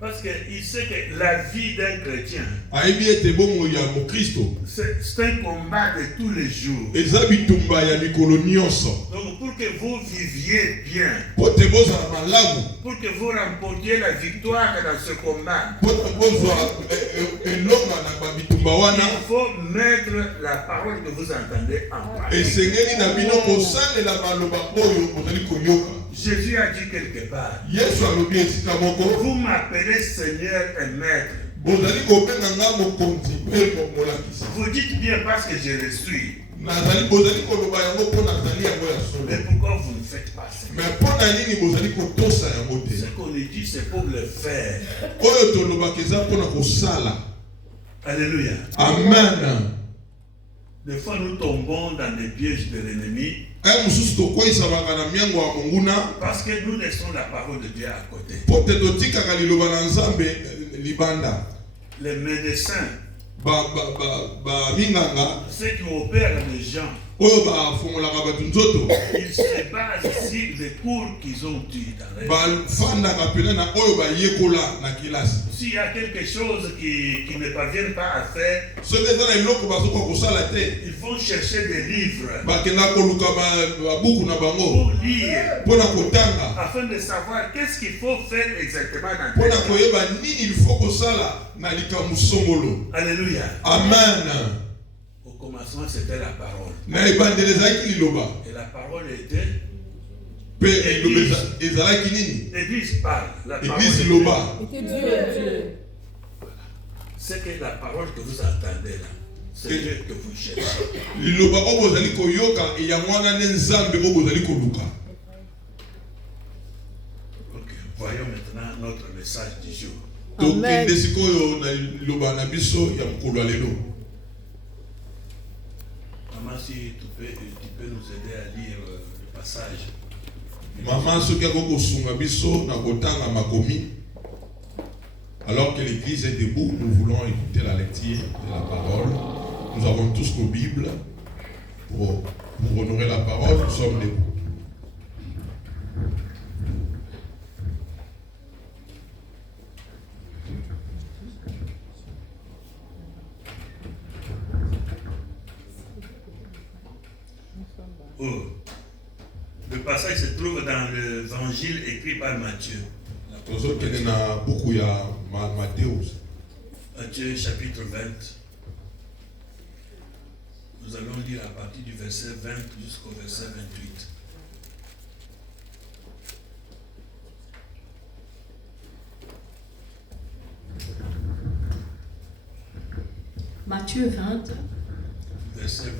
Parce qu'il sait que la vie d'un chrétien, c'est un combat de tous les jours. Donc pour que vous viviez bien, pour que vous remportiez la victoire dans ce combat, il faut mettre la parole que vous entendez en pratique. Jésus a dit quelque part, vous m'appelez Seigneur et Maître. Vous dites bien parce que je le suis. Mais pourquoi vous ne faites pas ça? Ce qu'on lui dit, c'est pour le faire. Alléluia. Amen. Des fois, nous tombons dans des pièges de l'ennemi parce que nous laissons la parole de Dieu à côté. Les médecins, ceux qui opèrent les gens, ils se basent sur les cours qu'ils ont eus dans la vie. S'il y a quelque chose qui ne parviennent pas à faire, ils vont chercher des livres pour lire, afin de savoir qu'est-ce qu'il faut faire exactement dans le temps. Alléluia. Amen. Au commencement, c'était la parole. Et la parole était Église parle. La parole était Dieu. C'est que la parole que vous entendez là, c'est Dieu que vous cherchez. Ok, voyons maintenant notre message du jour. Amen. Maman, si tu peux nous aider à lire le passage. Alors que l'église est debout, nous voulons écouter la lecture de la parole. Nous avons tous nos Bibles pour honorer la parole. Nous sommes debout. Oh. Le passage se trouve dans l'évangile écrit par Matthieu. Matthieu chapitre 20. Nous allons lire à partir du verset 20 jusqu'au verset 28. Matthieu 20, verset 20.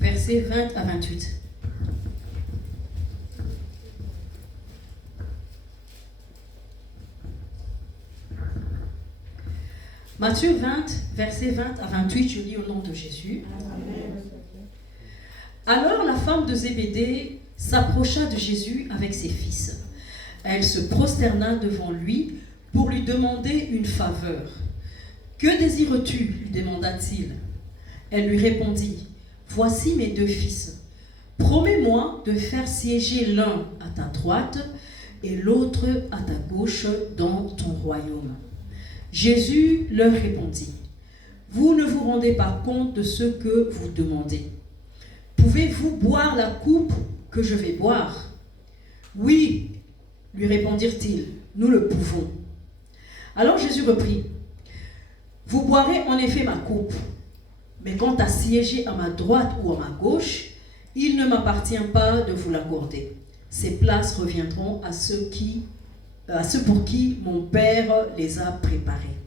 Versets 20 à 28. Matthieu 20, versets 20 à 28, je lis au nom de Jésus. Amen. Alors la femme de Zébédée s'approcha de Jésus avec ses fils. Elle se prosterna devant lui pour lui demander une faveur. « Que désires-tu » lui demanda-t-il. Elle lui répondit. « Voici mes deux fils. Promets-moi de faire siéger l'un à ta droite et l'autre à ta gauche dans ton royaume. » Jésus leur répondit. « Vous ne vous rendez pas compte de ce que vous demandez. Pouvez-vous boire la coupe que je vais boire ?» « Oui, lui répondirent-ils, nous le pouvons. » Alors Jésus reprit. « Vous boirez en effet ma coupe. Mais quant à siéger à ma droite ou à ma gauche, il ne m'appartient pas de vous l'accorder. Ces places reviendront à ceux pour qui mon Père les a préparées. »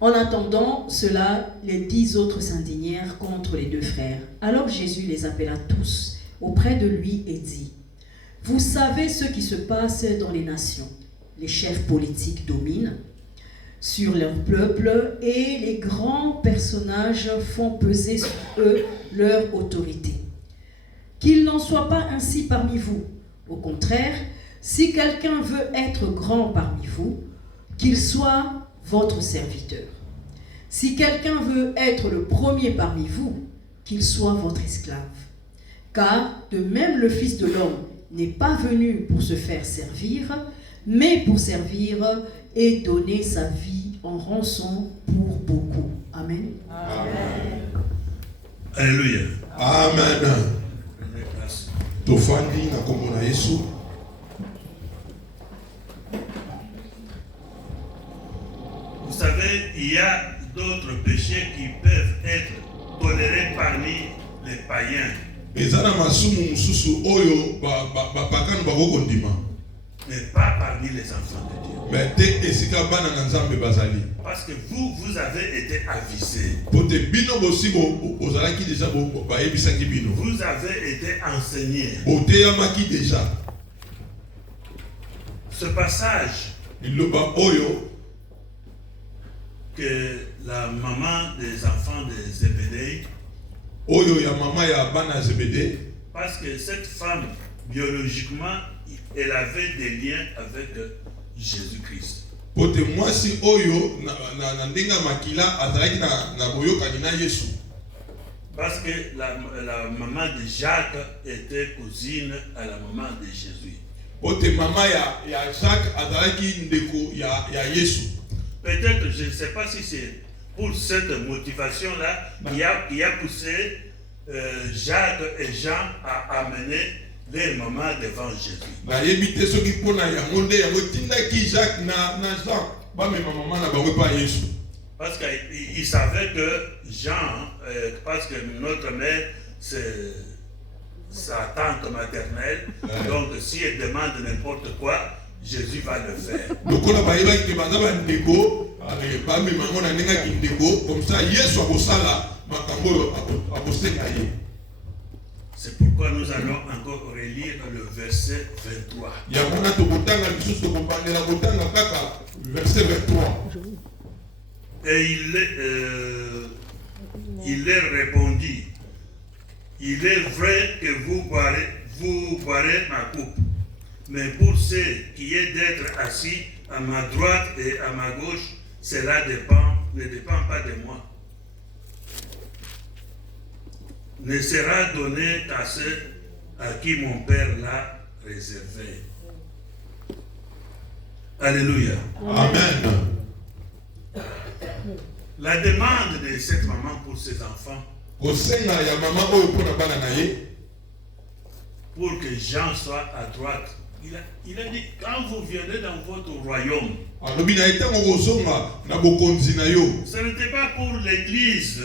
En attendant cela, les 10 autres s'indignèrent contre les deux frères. Alors Jésus les appela tous auprès de lui et dit, « Vous savez ce qui se passe dans les nations. Les chefs politiques dominent sur leur peuple et les grands personnages font peser sur eux leur autorité. Qu'il n'en soit pas ainsi parmi vous. Au contraire, si quelqu'un veut être grand parmi vous, qu'il soit votre serviteur. Si quelqu'un veut être le premier parmi vous, qu'il soit votre esclave. Car de même le Fils de l'homme n'est pas venu pour se faire servir, mais pour servir et donner sa vie en rançon pour beaucoup. Amen. Amen. Alléluia. Amen. Tofandi na kombo na Yesu. Vous savez, il y a d'autres péchés qui peuvent être tolérés parmi les païens. Mais pas parmi les enfants de Dieu. Parce que vous avez été avisés. Vous avez été enseignés. Ce passage que la maman des enfants de Zébédée, parce que cette femme, biologiquement, elle avait des liens avec Jésus-Christ. Parce que la maman de Jacques était cousine à la maman de Jésus. Peut-être, je ne sais pas si c'est pour cette motivation-là qui a poussé Jacques et Jean à amener les mamans devant Jésus. Parce qu'il savait que Jean, parce que notre mère, c'est sa tante maternelle, donc si elle demande n'importe quoi, Jésus va le faire. C'est pourquoi nous allons encore relire le verset 23. Et il leur répondit, il est vrai que vous boirez ma coupe, mais pour ceux qui est d'être assis à ma droite et à ma gauche, cela ne dépend pas de moi. Ne sera donné qu'à ceux à qui mon Père l'a réservé. Alléluia. Amen. La demande de cette maman pour ses enfants, pour que Jean soit à droite, il a dit, quand vous viendrez dans votre royaume, ce n'était pas pour l'église.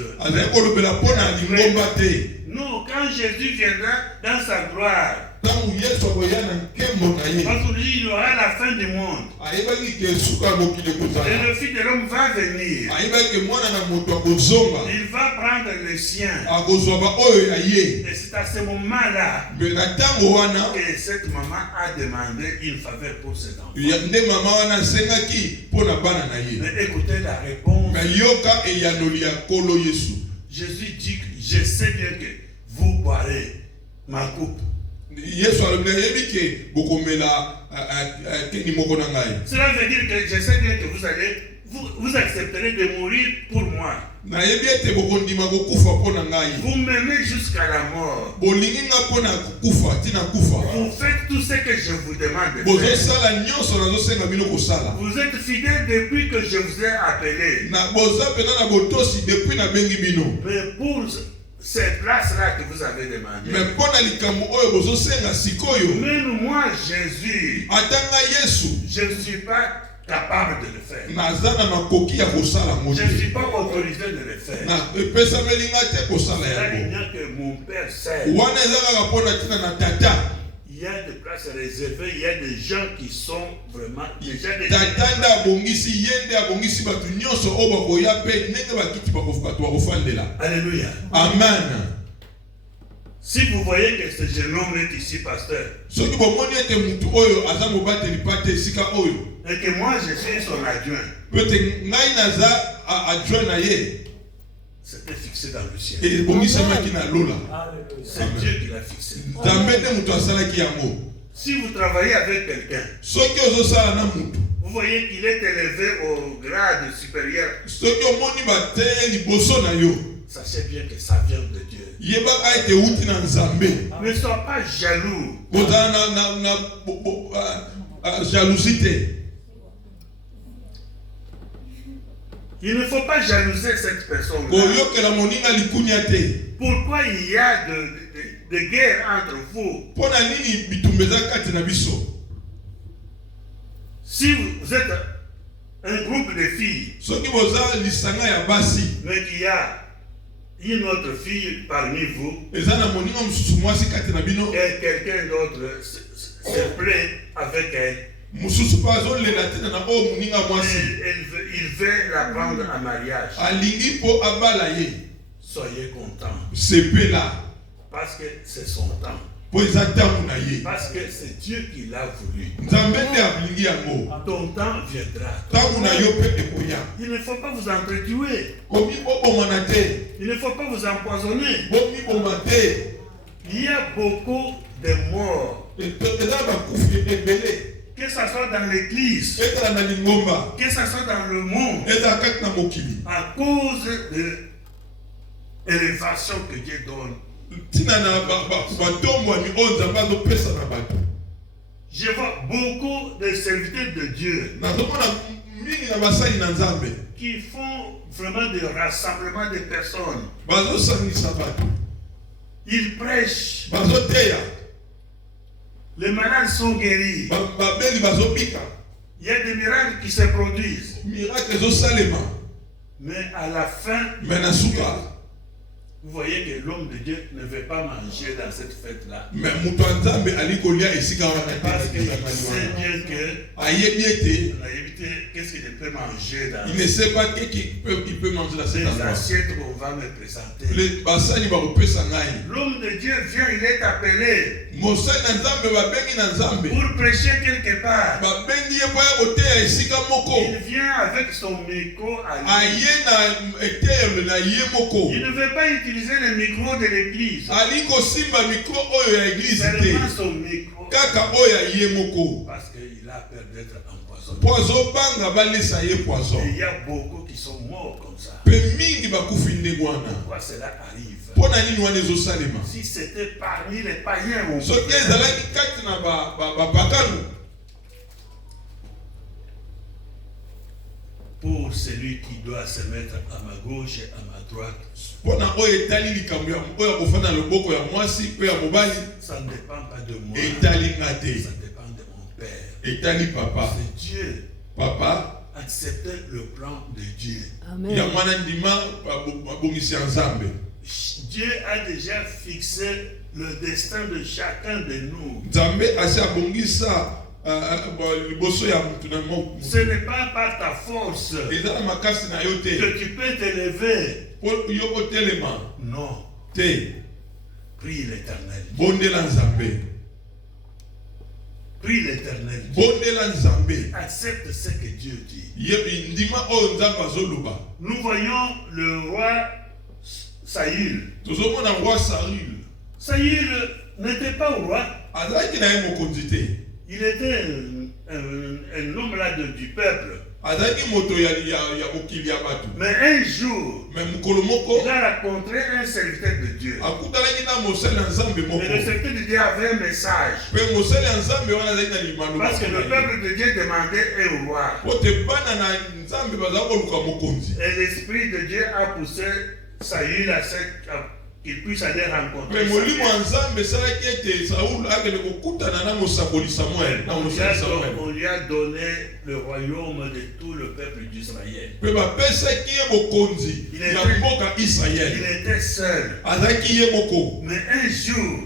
Non, quand Jésus viendra dans sa gloire, parce qu'il y aura la fin du monde. Et le Fils de l'homme va venir. Il va prendre les siens. Et c'est à ce moment-là que cette maman a demandé une faveur pour ses enfants. Mais écoutez la réponse. Jésus dit, je sais bien que vous boirez ma coupe. Cela veut dire que je sais bien que vous accepterez de mourir pour moi. Vous m'aimez jusqu'à la mort. Vous faites tout ce que je vous demande de faire. Vous êtes fidèles depuis que je vous ai appelé. Mais pour ces places-là que vous avez demandées, même moi, Jésus, je ne suis pas capable de le faire. Je ne suis pas autorisé de le faire. Il n'y a que mon Père sait. Il y a des places réservées, il y a des gens qui sont vraiment déjà des... Alléluia. Amen. Si vous voyez que ce jeune homme est ici, pasteur, et que moi je suis son adjoint, c'était fixé dans le ciel. C'est Dieu qui l'a fixé. Si vous travaillez avec quelqu'un, vous voyez qu'il est élevé au grade supérieur, sachez bien que ça vient de Dieu. Ne sois pas jaloux. Jalousie. Il ne faut pas jalouser cette personne. Pourquoi il y a de guerre entre vous? Si vous êtes un groupe de filles, mais qu'il y a une autre fille parmi vous, et quelqu'un d'autre se plaît avec elle, il veut la prendre en mariage. Soyez contents. Parce que c'est son temps. Parce que c'est Dieu qui l'a voulu. Ton temps viendra. Il ne faut pas vous entretuer. Il ne faut pas vous empoisonner. Il y a beaucoup de morts. Que ce soit dans l'église, que ce soit dans le monde, à cause de l'élévation que Dieu donne. Je vois beaucoup de serviteurs de Dieu qui font vraiment des rassemblements de personnes. Ils prêchent. Les malades sont guéris. Il y a des miracles qui se produisent. Mais à la fin, vous voyez que l'homme de Dieu ne veut pas manger dans cette fête-là. Parce qu'il sait bien que qu'est-ce qu'il peut manger dans il ne sait pas qu'il peut manger dans cette assiette qu'on va me présenter. L'homme de Dieu vient, il est appelé pour prêcher quelque part. Il vient avec son micro à lui. Il ne veut pas utiliser le micro de l'église. Seulement son micro. Parce qu'il a peur d'être empoisonné. Et il y a beaucoup qui sont morts comme ça. Pourquoi cela arrive? Si c'était parmi les païens, pour celui qui doit se mettre à ma gauche et à ma droite, ça ne dépend pas de moi, ça dépend de mon Père. C'est Dieu. Papa, acceptez le plan de Dieu. Amen. Dieu a déjà fixé le destin de chacun de nous. Ce n'est pas par ta force que tu peux t'élever. Non. Prie l'Éternel. Prie l'Éternel. Accepte ce que Dieu dit. Nous voyons le roi Saül. Saül n'était pas roi. Il était un homme là du peuple. Mais un jour, il a rencontré un serviteur de Dieu. Et le serviteur de Dieu avait un message. Parce que le peuple de Dieu demandait un roi. Et l'Esprit de Dieu a poussé Saül à qu'il puisse aller rencontrer. On lui a donné le royaume de tout le peuple d'Israël. Il était seul. Mais un jour,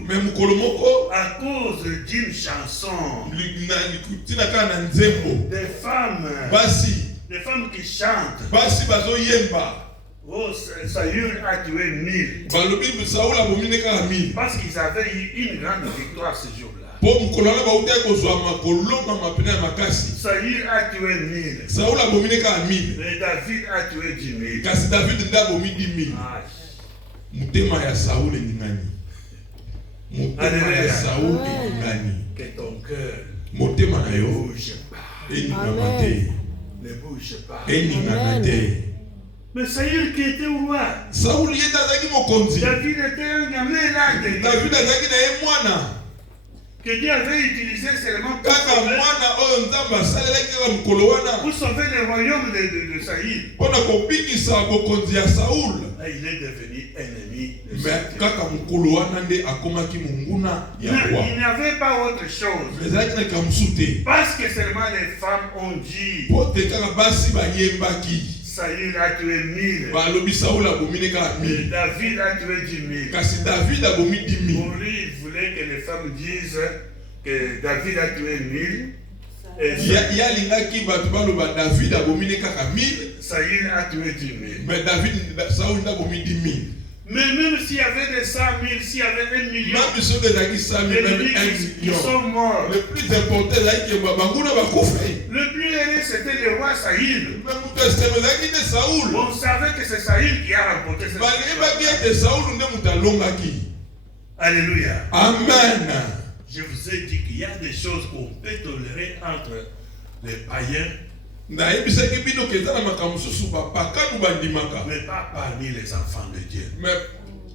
à cause d'une chanson, des femmes qui chantent, Saül a tué 1000. Parce qu'ils avaient eu une grande victoire ce jour-là. Saül a tué 1000. Mais David a tué 10 000. Que ton cœur ne bouge pas. Ne bouge pas. Mais Saül qui était au roi. Saoul yenda zaki mokonzi. David était un gamin là. David azaki na ye mwana. Que Dieu avait utilisé seulement pour sauver le royaume de Saül. Il est devenu ennemi de Saül. Il n'avait pas autre chose. Parce que seulement les femmes ont dit Saül a tué 1000. David a tué 10 000. Pour lui, il voulait que les femmes disent que David a tué 1000. Saül a tué 10 000. Mais Saoul n'a pas mis 10 000. Mais même s'il y avait des 100 000, s'il y avait 1 million, même ceux qui sont morts. Le plus important, c'est que le plus heureux, c'était le roi Saül. On savait que c'est Saül qui a remporté cette bataille. Alléluia. Amen. Je vous ai dit qu'il y a des choses qu'on peut tolérer entre les païens. Mais pas parmi les enfants de Dieu.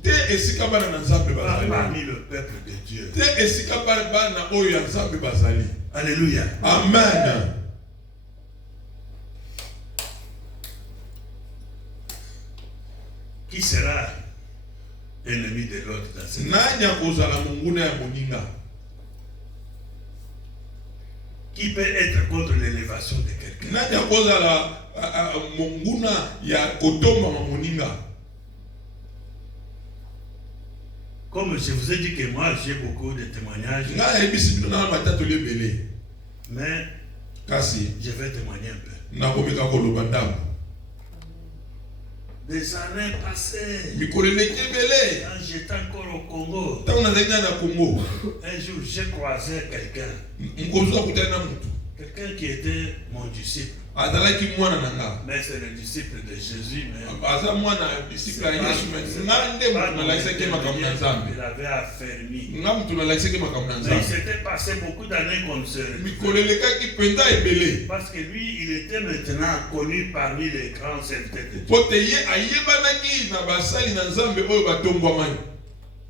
Pas parmi le peuple de Dieu. Alléluia. Amen. Qui sera ennemi de l'autre dans cette vie? Qui peut être contre l'élévation de quelqu'un? Comme je vous ai dit que moi j'ai beaucoup de témoignages, mais je vais témoigner un peu. Des années passées, quand j'étais encore au Congo, un jour j'ai croisé quelqu'un qui était mon disciple. Mais c'est le disciple de Jésus. Mais il avait affermi. Mais il s'était passé beaucoup d'années comme ça. Parce que lui, il était maintenant connu parmi les grands serviteurs de Dieu.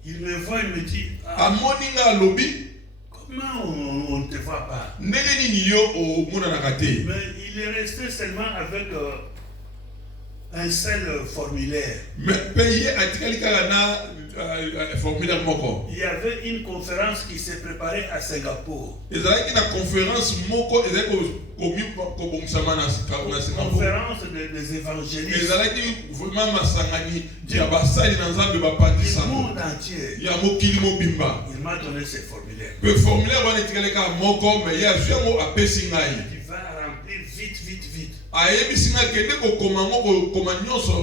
Il me voit, il me dit, comment on ne te voit pas? Mais il est resté seulement avec un seul formulaire. Il y avait une conférence qui s'est préparée à Singapour. Conférence des évangélistes du monde entier. Il m'a donné ce formulaire. Il va remplir vite. Et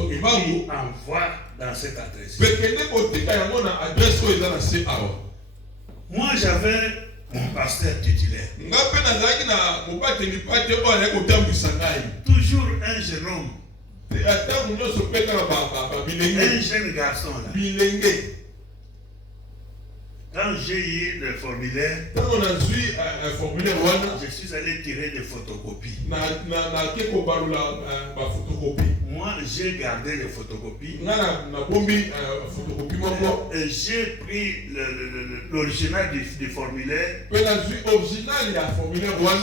puis envoie dans cette adresse. Moi j'avais mon pasteur titulaire. Toujours un jeune homme. Un jeune garçon là. Quand j'ai eu le formulaire, je suis allé tirer des photocopies. Moi, j'ai gardé les photocopies. Et j'ai pris l'original du formulaire.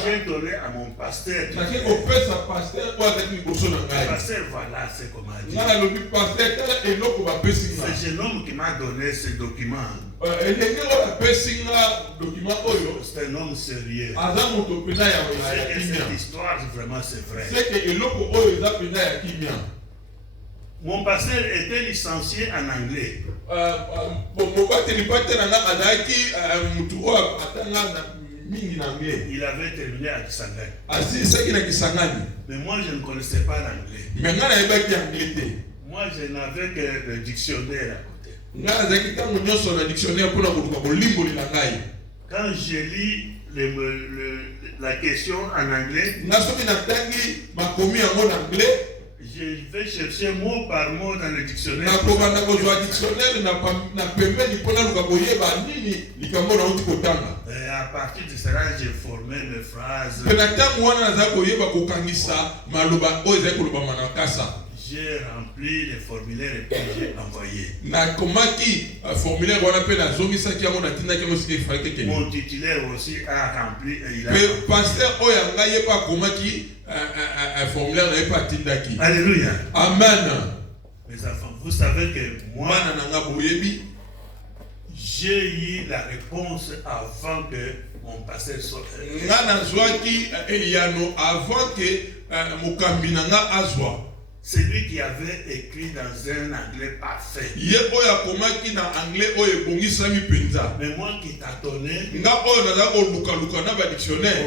J'ai donné à mon pasteur. Le pasteur, voilà, c'est comment dire. C'est ce jeune homme qui m'a donné ce document. C'est un homme sérieux. Cette histoire, vraiment, c'est vrai. Mon pasteur était licencié en anglais. Il avait terminé à Kisangani. Mais moi, je ne connaissais pas l'anglais. Moi, je n'avais que le dictionnaire à côté. Quand j'ai lu la question en anglais, je vais chercher mot par mot dans le dictionnaire. Et à partir de cela, j'ai formé mes phrases. J'ai rempli les formulaires et puis j'ai envoyé. Mon titulaire aussi a rempli et il a envoyé. Pasteur Alléluia. Amen. Mes enfants, vous savez que moi, j'ai eu la réponse avant que mon pasteur soit. C'est lui qui avait écrit dans un anglais parfait. Mais moi qui tâtonnais,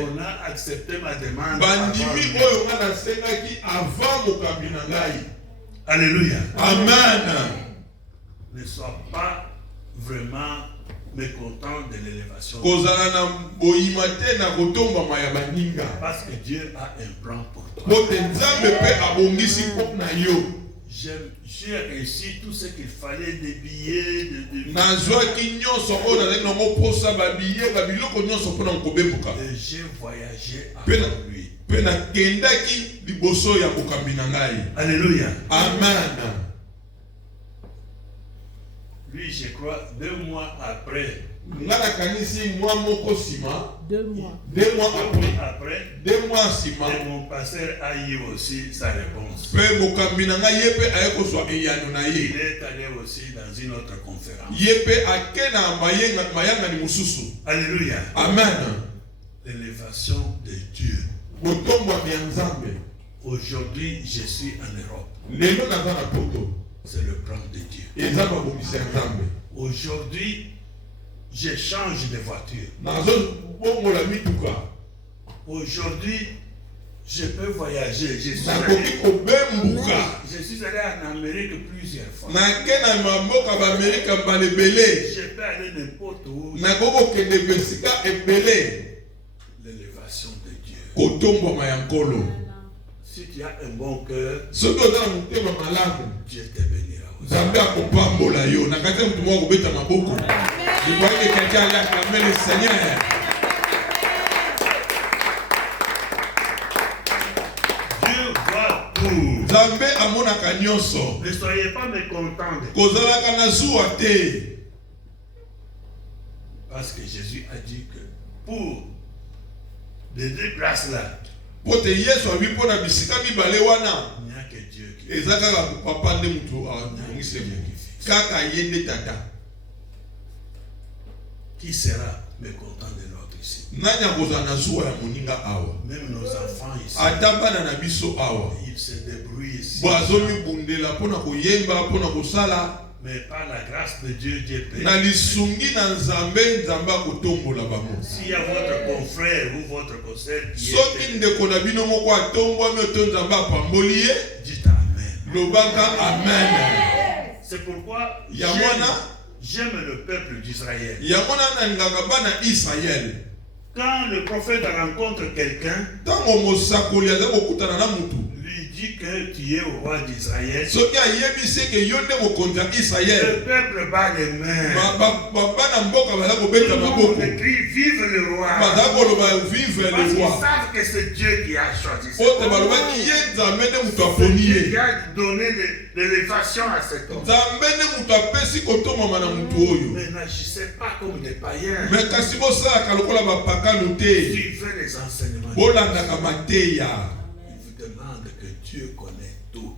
on a accepté ma demande. Alléluia. Amen. Ne sois pas vraiment mécontent de l'élévation. Parce que Dieu a un plan pour toi. J'ai réussi tout ce qu'il fallait, des billets, et j'ai voyagé avec lui. Alléluia. Amen. Lui, je crois, 2 mois après. 2 après, et mon pasteur a eu aussi sa réponse. Il est allé aussi dans une autre conférence. Alléluia. Amen. L'élévation de Dieu. Aujourd'hui, je suis en Europe. C'est le plan de Dieu. Aujourd'hui, je change de voiture. Aujourd'hui, je peux voyager. Je suis allé en Amérique plusieurs fois. Je peux aller n'importe où. L'élévation de Dieu. Si tu as un bon cœur, Dieu te bénira aussi. Dieu voit tout. Ne soyez pas mécontents. Parce que Jésus a dit que pour les 2 classes-là, il n'y a que Dieu qui fait. Qui sera mécontent de l'autre ici? Même nos enfants ici, ils se débrouillent ici. Mais par la grâce de Dieu, Dieu paye. S'il y a votre confrère ou votre consœur qui est, dites Amen. C'est pourquoi j'aime le peuple d'Israël. Quand le prophète rencontre quelqu'un, lui dit que tu es au roi d'Israël, le peuple bat les mains. Tout le monde crie vive le roi. Parce qu'ils savent que c'est Dieu qui a choisi. C'est Dieu qui a donné l'élévation à cet homme. Mais n'agissez pas comme des païens. Suivez les enseignements. Il vous demande que Dieu connaît tout.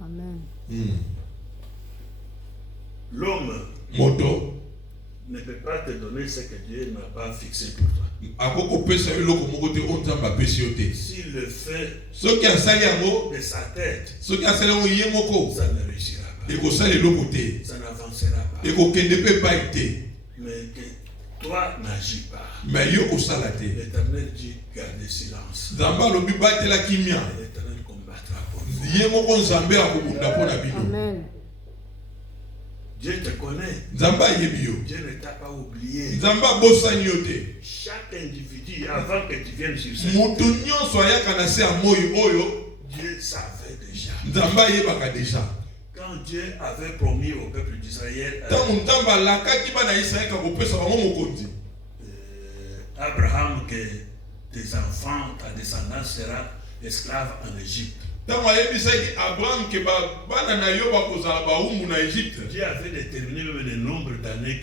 Amen. L'homme ne peut pas te donner ce que Dieu n'a pas fixé pour toi. S'il le fait de sa tête, ça ne réussira pas. Ça n'avancera pas. Mais que toi n'agis pas. L'Éternel dit gardez silence. L'Éternel combattra pour vous. Amen. Dieu te connaît. Dieu ne t'a pas oublié. Chaque individu, avant que tu viennes sur cette terre, Dieu savait déjà. Quand Dieu avait promis au peuple d'Israël, Abraham, que tes enfants, ta descendance sera esclaves en Égypte. Dieu avait déterminé même le nombre d'années.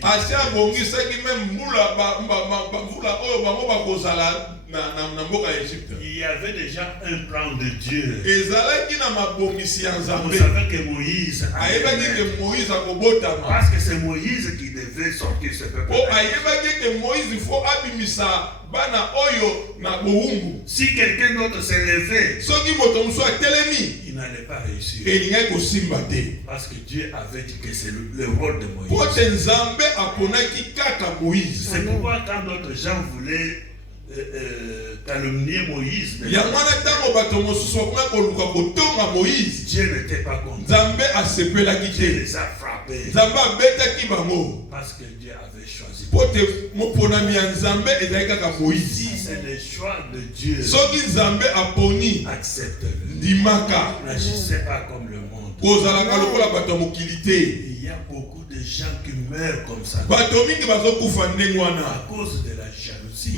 Il y avait déjà un plan de Dieu. Vous savez que Moïse parce que c'est Moïse qui devait sortir ce peuple. Si quelqu'un d'autre s'est levé, il n'allait pas réussir. Parce que Dieu avait dit que c'est le rôle de Moïse. C'est pourquoi quand d'autres gens voulaient calomnier Moïse, Dieu n'était pas content. Dieu les a frappés. Parce que Dieu avait choisi. Si c'est le choix de Dieu, accepte-le. N'agissez pas comme le monde. Il y a beaucoup de gens qui meurent comme ça à cause de la jalousie.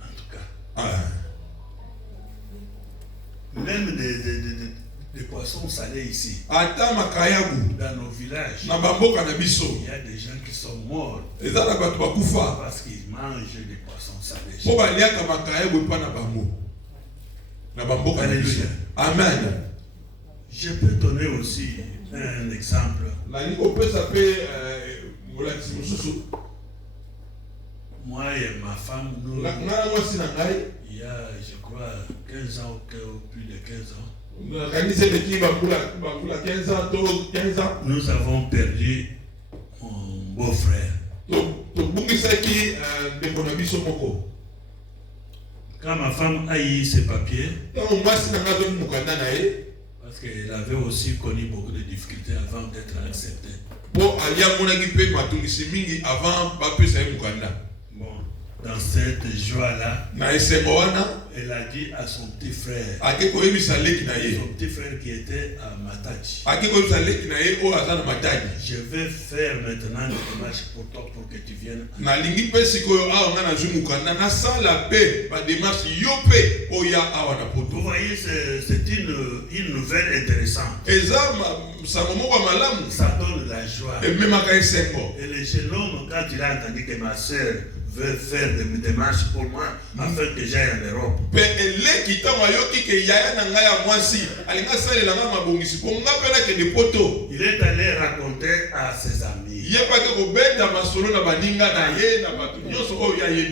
En tout cas, même des poissons salés ici, dans nos villages, il y a des gens qui sont morts parce qu'ils mangent des poissons salés. Alléluia. Amen. Je peux donner aussi un exemple. Moi et ma femme, nous, il y a, je crois, 15 ans ou plus de 15 ans, nous avons perdu mon beau-frère. Quand ma femme a eu ses papiers, parce qu'elle avait aussi connu beaucoup de difficultés avant d'être acceptée. Bon, dans cette joie-là, elle a dit à son petit frère, son petit frère qui était à Matadi, je vais faire maintenant une démarche pour toi pour que tu viennes. Vous voyez, c'est une nouvelle intéressante. Ça donne la joie. Et le jeune homme, quand il a entendu que ma soeur veut faire des démarches pour moi afin que j'aille en Europe, il est allé raconter à ses amis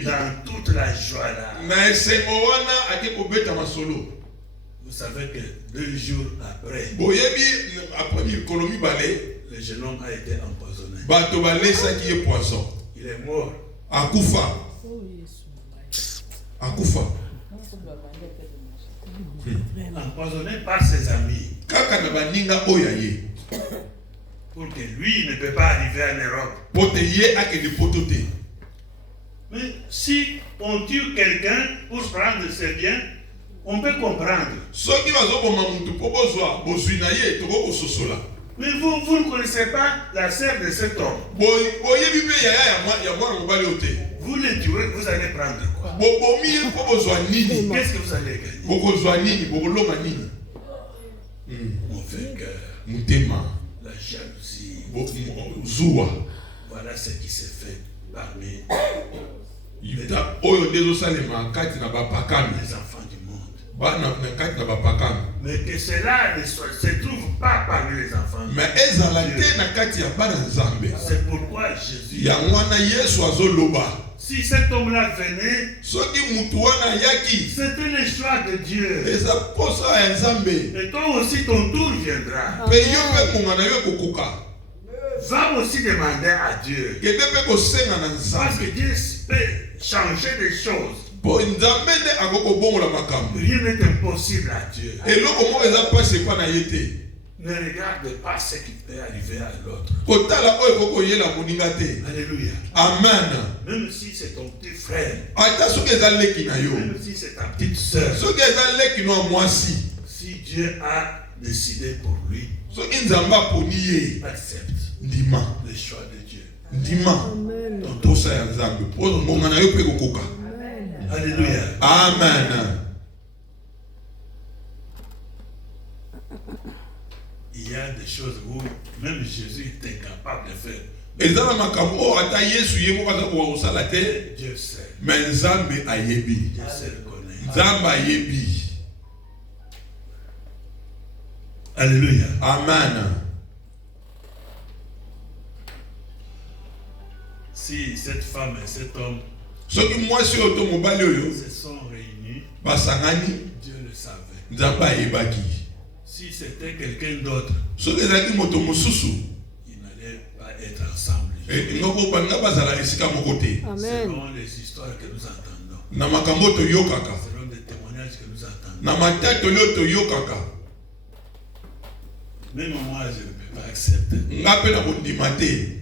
dans toute la joie là. Vous savez que 2 jours après, le jeune homme a été empoisonné. Il est mort. Akufa. Empoisonné par ses amis. Pour que lui ne peut pas arriver en Europe. Mais si on tue quelqu'un pour prendre ses biens, on peut comprendre. Mais vous ne connaissez pas la sœur de cet homme. Vous le tuez, vous allez prendre quoi? Qu'est-ce que vous allez gagner? Mauvais cœur, la jalousie. Voilà ce qui s'est fait parmi les enfants du monde. Mais que cela ne se trouve pas parmi les enfants. C'est pourquoi Jésus, si cet homme-là venait, c'était le choix de Dieu. Et toi aussi ton tour viendra. Va aussi demander à Dieu. Parce que Dieu peut changer des choses. Rien n'est impossible à Dieu. Ne regarde pas ce qui peut arriver à l'autre. Alléluia. Amen. Même si c'est ton petit frère, même si c'est ta petite soeur, si Dieu a décidé pour lui, accepte le choix de Dieu. ndima posa ya nzambe po ngonga na yo pe kokoka. Alléluia. Amen. Il y a des choses où même Jésus était capable de faire. Ezala makambo ata Yesu yemo kaza ko osala te. Dieu sait. Mais nzambe ayebi. Dieu sait le connaître. Nzambe ayebi. Alléluia. Amen. Si cette femme et cet homme Soki mwasi oto mobali oyo se sont réunis, basangani, Dieu le savait. nzambe ayebaki. Si c'était quelqu'un d'autre, Soki ezalaki moto mosusu, ils n'allaient pas être ensemble. ngoko banga bazala esika moko te. Selon les histoires que nous entendons, Na makambo toyokaka, selon les témoignages que nous entendons, na matata oyo toyokaka, même moi je ne peux pas accepter. nga pe na kondima te.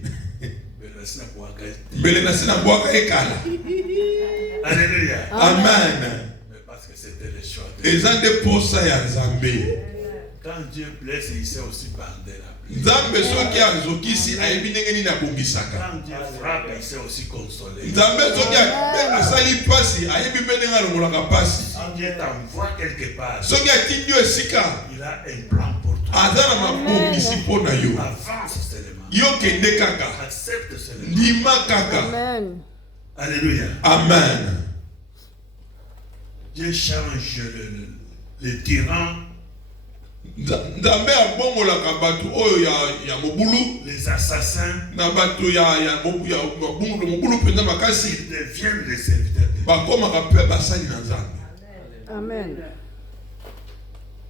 Mais c'est la foi que- Mbele na sina bwaka ekala. Alléluia. Amen. Mais parce que c'était le choix de Dieu. Eza nde posa ya nzambe. Quand Dieu blesse, il sait aussi bander la plaie. Nzambe soki azokisi ayebi ndenge nini abongisaka. Quand Dieu frappe, il sait aussi consoler. Nzambe soki asali pasi ayebi mpe ndenge alongolaka pasi. Quand Dieu t'envoie quelque part, Soki atindi yo esika il a un plan pour toi. aza na mabongisi mpo na yo. Avance seulement. Yo kende kaka. Accepte seulement. Ndima kaka. Amen. Alléluia. Amen. Dieu change le tyran, Nzambe abongolaka bato oyo ya mobulu les assassins, na bato ya mobulu mpenza makasi ils deviennent les serviteurs de Dieu. bakomaka mpe basali na nzambe. Amen.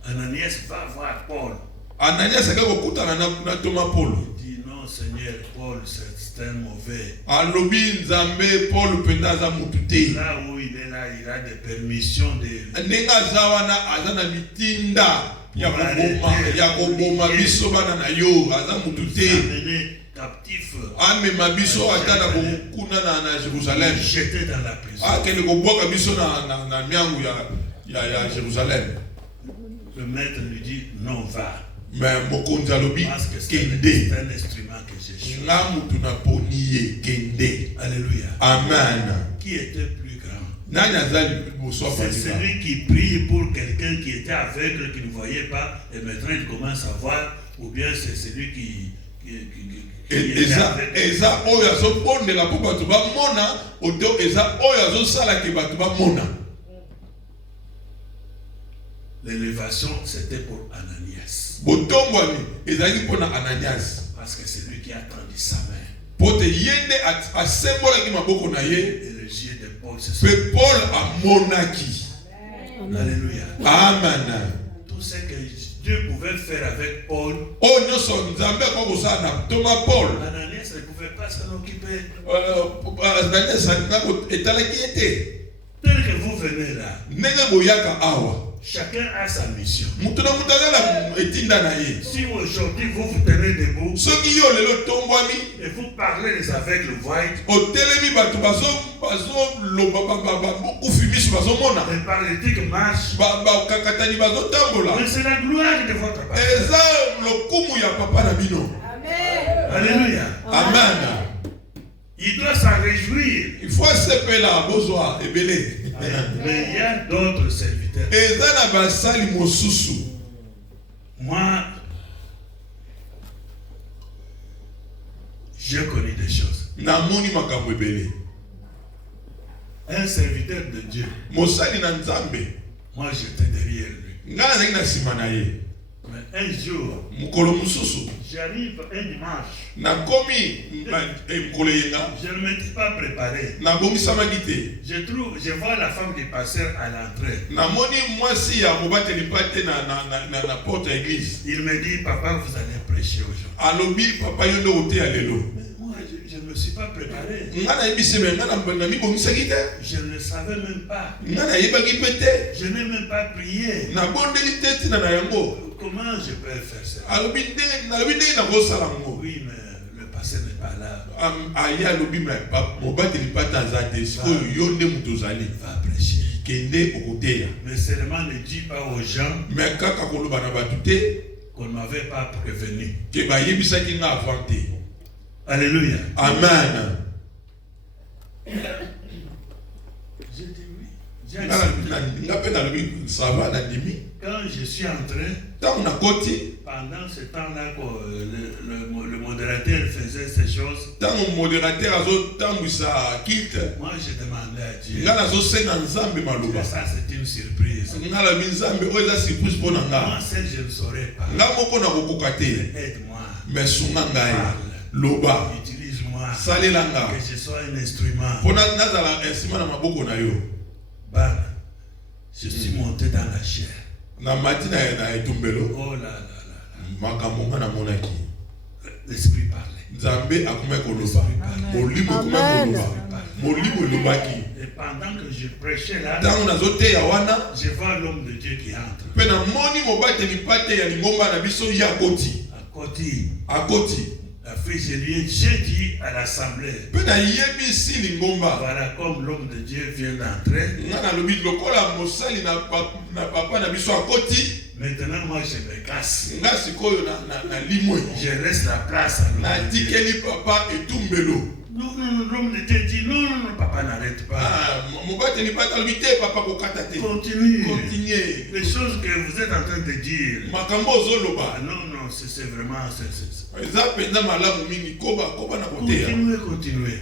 Ananias va voir Paul. Ananias akaki kokutana na Toma Paul. Il dit non Seigneur, Paul c'est un mauvais. Alobi nzambe Paul mpenza aza mutu te. Là où il est là, il a des permissions de... Ndenge aza wana aza na mitinda ya koboma biso bana na yo, aza mutu te. Amener captif, Amema biso ata na kokuna na Jérusalem. jeté dans la prison. Akende kobwaka biso na miangu ya Jérusalem. Le maître lui dit non, va. Mais mokonzi alobi Parce que c'est kende. un instrument que j'ai choisi. Nga mutu na poni ye kende. Alléluia. Amen. Qui était plus grand? Nani azali liboso C'est afanika. celui qui prie pour quelqu'un qui était aveugle, qui ne voyait pas, et maintenant il commence à voir, ou bien c'est celui qui était aveugle. Eza oyo azobondela mpo bato bamona oto eza oyo azosalaki bato bamona. L'élévation, c'était pour Ananias. Botombwami ezalaki mpo na Ananias. Parce que c'est lui qui a tendu sa main. Po te ye nde asembolaki maboko na ye Et les yeux de Paul se sont... mpe Paul amonaki. Alléluia. Amen. Tout ce que Dieu pouvait faire avec Paul, Oyo nyonso nzambe akoki kosala na Toma Paul. Ananias ne pouvait pas s'en occuper. Ananias etalaki ye te. Tel que vous venez là, Ndenge boyaka awa. chacun a sa mission. Mutu na mutu azala etinda na ye. Si aujourd'hui vous vous tenez debout Soki yo lelo tombwami et vous parlez les aveugles voient, otelemi bato bazoloba bakufi miso bazomona les paralytiques marchent, bakakatani bazotambola. mais c'est la gloire de votre Père. Eza lokumu ya papa na bino. Alléluia. Amen. Il doit s'en réjouir. Il faut sepela bozwa ebele. Mais il y a d'autres serviteurs. Eza na basali mosusu. Moi, je connais des choses. Namoni makambo ebele. Un serviteur de Dieu, Mosali na nzambe. moi j'étais derrière lui. Nga nazali na nsima na ye. Mais un jour, Mokolo mosusu j'arrive un dimanche, nakomi mokolo yenga je ne m'étais pas préparé. nabongisamaki te. Je vois la femme du pasteur à l'entrée. Namoni mwasi ya mobateli mpa te na porte ya église. Il me dit, papa, vous allez prêcher aujourd'hui. Alobi papa yo nde oteya lelo. Mais moi, je ne me suis pas préparé. Nga nayebisi me nga namibongisaki te. Je ne le savais même pas. Nga nayebaki mpe te. Je n'ai même pas prié. Nabondeli te ntina na yango. Comment je peux faire ça? Alobi ndenge nakosala yango. Oui, mais le pasteur n'est pas là. Aye alobi me mobateli mpa te aza te sikoyo yo nde moto ozali. Va prêcher. Kende okoteya. Mais seulement ne dis pas aux gens Me kaka koloba na bato te qu'on ne m'avait pas prévenu. ke bayebisaki nga avant te. Alléluia. Amen. J'ai dit oui. J'ai Quand je suis entré, pendant ce temps-là, le modérateur faisait ces choses. Moi, je demandais à Dieu. Ça, c'est une surprise. Moi, seul, je ne saurais pas. Aide-moi. Loba. Utilise-moi. Salelanga. Que je sois un instrument. Je suis monté dans la chair. Oh là là là là. L'esprit parlait. Et pendant que je prêchais là, je vois l'homme de Dieu qui entre. À côté. La fille, j'ai dit à l'assemblée, voilà comme l'homme de Dieu vient d'entrer. Maintenant, moi, je me casse. Je laisse la place à l'homme de Dieu. Non, l'homme de Dieu dit, non, papa, n'arrête pas. Continue. Les choses que vous êtes en train de dire. Non, c'est vraiment... Continuez.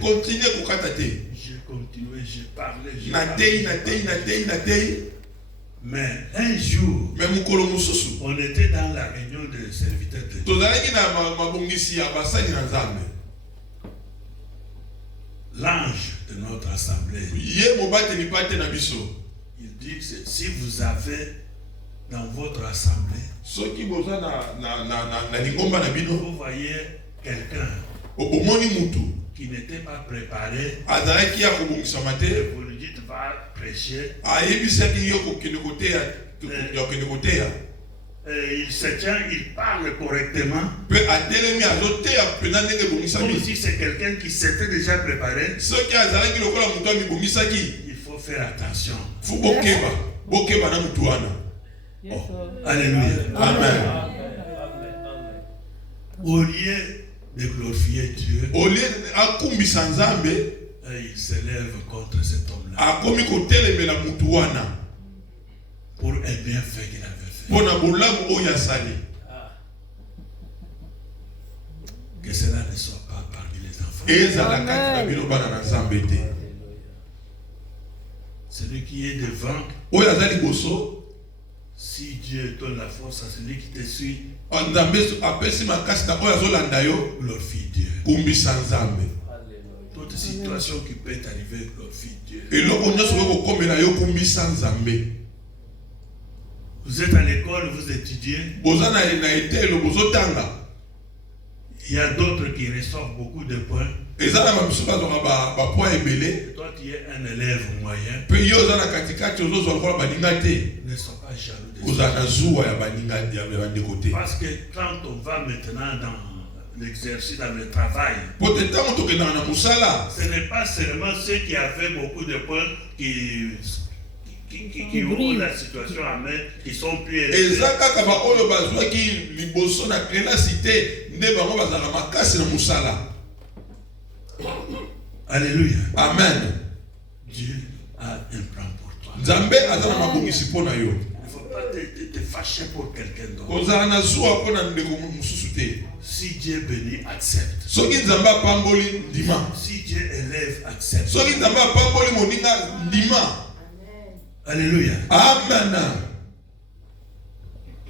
J'ai continué, j'ai parlé. Mais un jour, on était dans la réunion des serviteurs de Dieu. L'ange de notre assemblée, il dit que si vous avez dans votre assemblée, vous voyez quelqu'un qui n'était pas préparé, vous lui dites va prêcher, il se tient, il parle correctement, comme si c'est quelqu'un qui s'était déjà préparé, il faut faire attention. Oh, alléluia. Amen. Au lieu de glorifier Dieu, il s'élève contre cet homme-là pour un bienfait qu'il avait fait. Que cela ne soit pas parmi les enfants. Celui qui est devant, si Dieu donne la force à celui qui te suit, glorifie Dieu. Toute situation qui peut t'arriver, glorifie Dieu. Vous êtes à l'école, vous étudiez. Il y a d'autres qui reçoivent beaucoup de points. Et toi, tu es un élève moyen. Ne sois pas jaloux de ça. Parce que quand on va maintenant dans l'exercice, dans le travail, ce n'est pas seulement ceux qui avaient beaucoup de points qui ont la situation à main, qui sont plus élevés. Alléluia. Amen. Dieu a un plan pour toi. Il ne faut pas te fâcher pour quelqu'un d'autre. Si Dieu bénit, accepte. Si Dieu élève, accepte. Alléluia. Amen.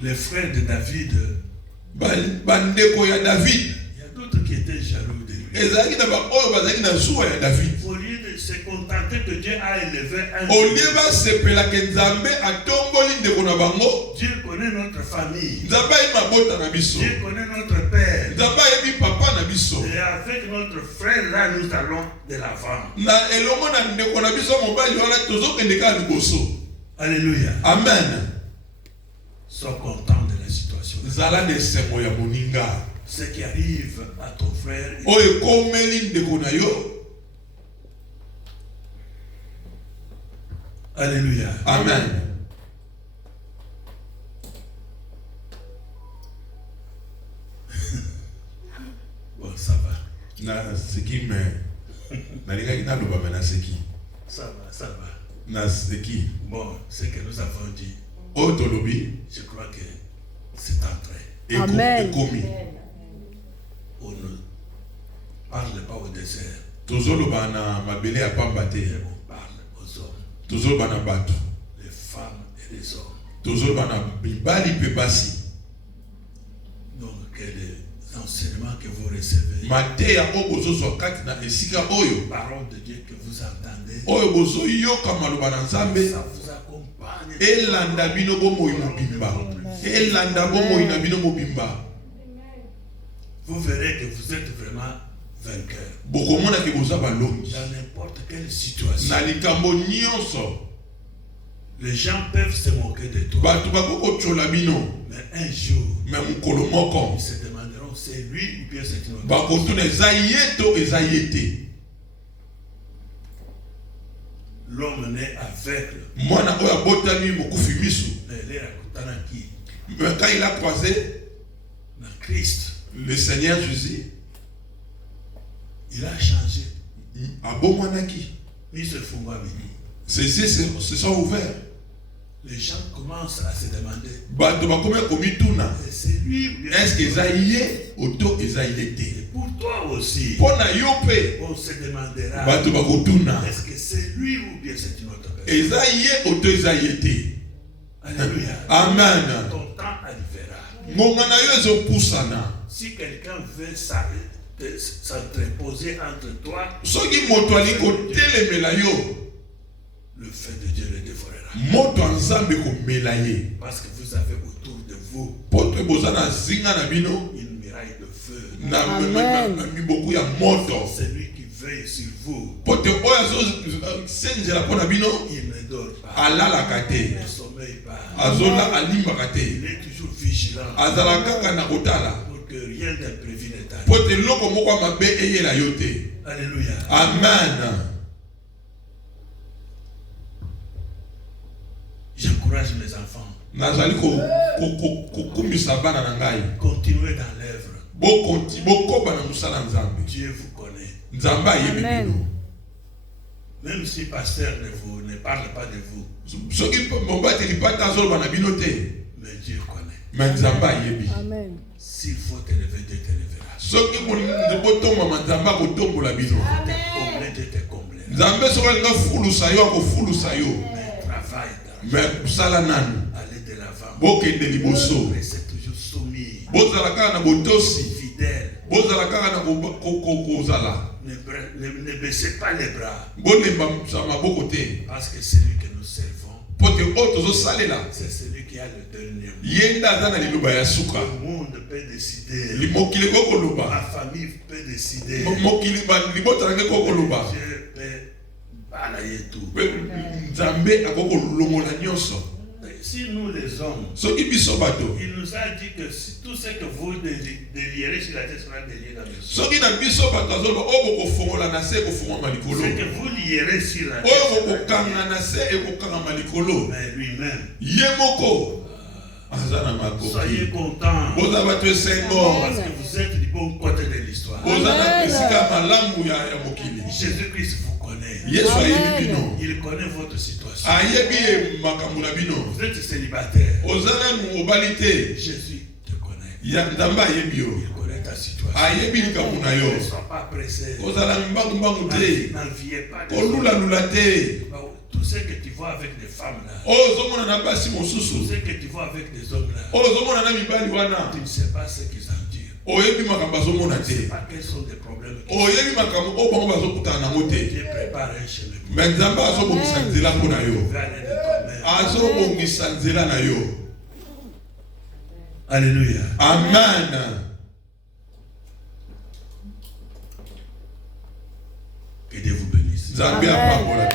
Les frères de David, il y a d'autres qui étaient jaloux de lui. Au lieu de se contenter que Dieu a élevé un, Dieu connaît notre famille. Dieu connaît notre père. Et avec notre frère là, nous allons de l'avant. Alléluia. Amen. Sois content de la situation. Ce qui arrive à ton frère, alléluia. Amen. Bon, ça va. Ça va. Bon, ce que nous avons dit, je crois que c'est entré. Amen. On ne parle pas au désert. On parle aux hommes. Les femmes et les hommes. Donc, les enseignements que vous recevez, parole de Dieu que vous entendez, ça vous accompagne. Vous verrez que vous êtes vraiment vainqueur. Dans n'importe quelle situation, les gens peuvent se moquer de toi. Mais un jour, ils se demanderont c'est lui ou bien c'est une autre. L'homme né aveugle. Mais quand il a croisé Christ, le Seigneur Jésus, il a changé. Ses yeux se sont ouverts. Les gens commencent à se demander, c'est lui, est-ce que Esaïe auto Esaïe était? Et pour toi aussi, on se demandera, est-ce que c'est lui ou bien c'est une autre personne? Esaïe auto Esaïe était. Alléluia. Amen. Ton temps arrivera. Si quelqu'un veut s'entreposer entre toi, le feu de Dieu le dévorera. Parce que vous avez autour de vous une muraille de feu. Celui qui veille sur vous, il ne dort pas. Il ne sommeille pas. Il est toujours vigilant pour que rien d'imprévu ne t'arrive. Alléluia. Amen. J'encourage mes enfants. Continuez dans l'œuvre. Dieu vous connaît. Amen. Même si pasteur ne parle pas de vous, mais Dieu connaît. Amen. S'il faut t'élever, Dieu t'élèvera. Dieu te comblera. Mais travaille. Allez de l'avant. Restez toujours soumis. Fidèle. Ne baissez pas les bras. Parce que celui que nous servons, c'est celui qui a le dernier mot. Le monde peut décider. Ma famille peut décider. Dieu peut balayer tout. Si nous les hommes, il nous a dit que si tout ce que vous délirez sur la terre sera délié dans le ciel. Ce que vous lierez sur la terre, mais lui-même. Soyez contents parce que vous êtes du bon côté de l'histoire. Jésus-Christ vous connaît. Il connaît votre situation. Vous êtes célibataire. Jésus te connaît. Il connaît ta situation. Ne sois pas pressé. N'enviez pas tout ce que tu vois avec des femmes là, tout ce que tu vois avec des hommes là, tu ne sais pas ce qu'ils endurent. Tu ne sais pas quels sont les problèmes. Dieu prépare un chemin. Alléluia. Amen. Que Dieu vous bénisse. Amen.